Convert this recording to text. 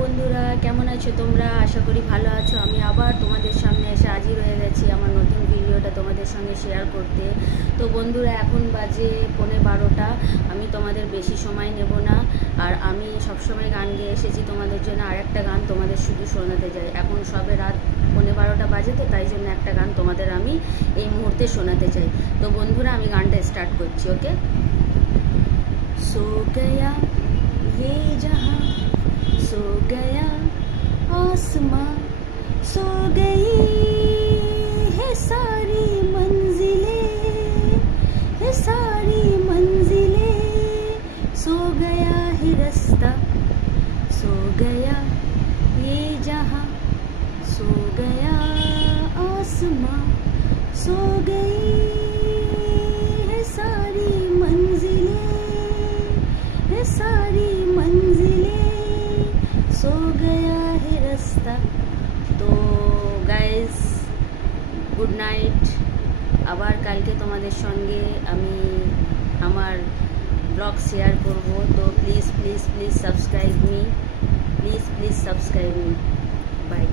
বন্ধুরা, কেমন আছো তোমরা? আশা করি ভালো আছো। আমি আবার তোমাদের সামনে এসে হাজির হয়ে গেছি আমার নতুন ভিডিওটা তোমাদের সঙ্গে শেয়ার করতে। তো বন্ধুরা, এখন বাজে 11:15। আমি তোমাদের বেশি সময় নেব না। আর আমি সবসময় গান গেয়ে এসেছি তোমাদের জন্য। আর একটা গান তোমাদের শুধু শোনাতে যাই। এখন সবে রাত 11:15 বাজে, তো তাই জন্য একটা গান তোমাদের আমি এই মুহূর্তে শোনাতে চাই। তো বন্ধুরা, আমি গানটা স্টার্ট করছি। ওকে। सो गया ये जहां, सो गया आसमां, सो गई है सारी मंजिलें, है सारी मंजिलें। सो गया है रास्ता, सो गया ये जहां, सो गया आसमां, सो गई सारी मंजिलें, सो गया है रास्ता। तो गाइस, गुड नाइट। আবার কালকে তোমাদের সঙ্গে আমি আমার ব্লগ শেয়ার করব। তো please please please subscribe me, please please subscribe me. By.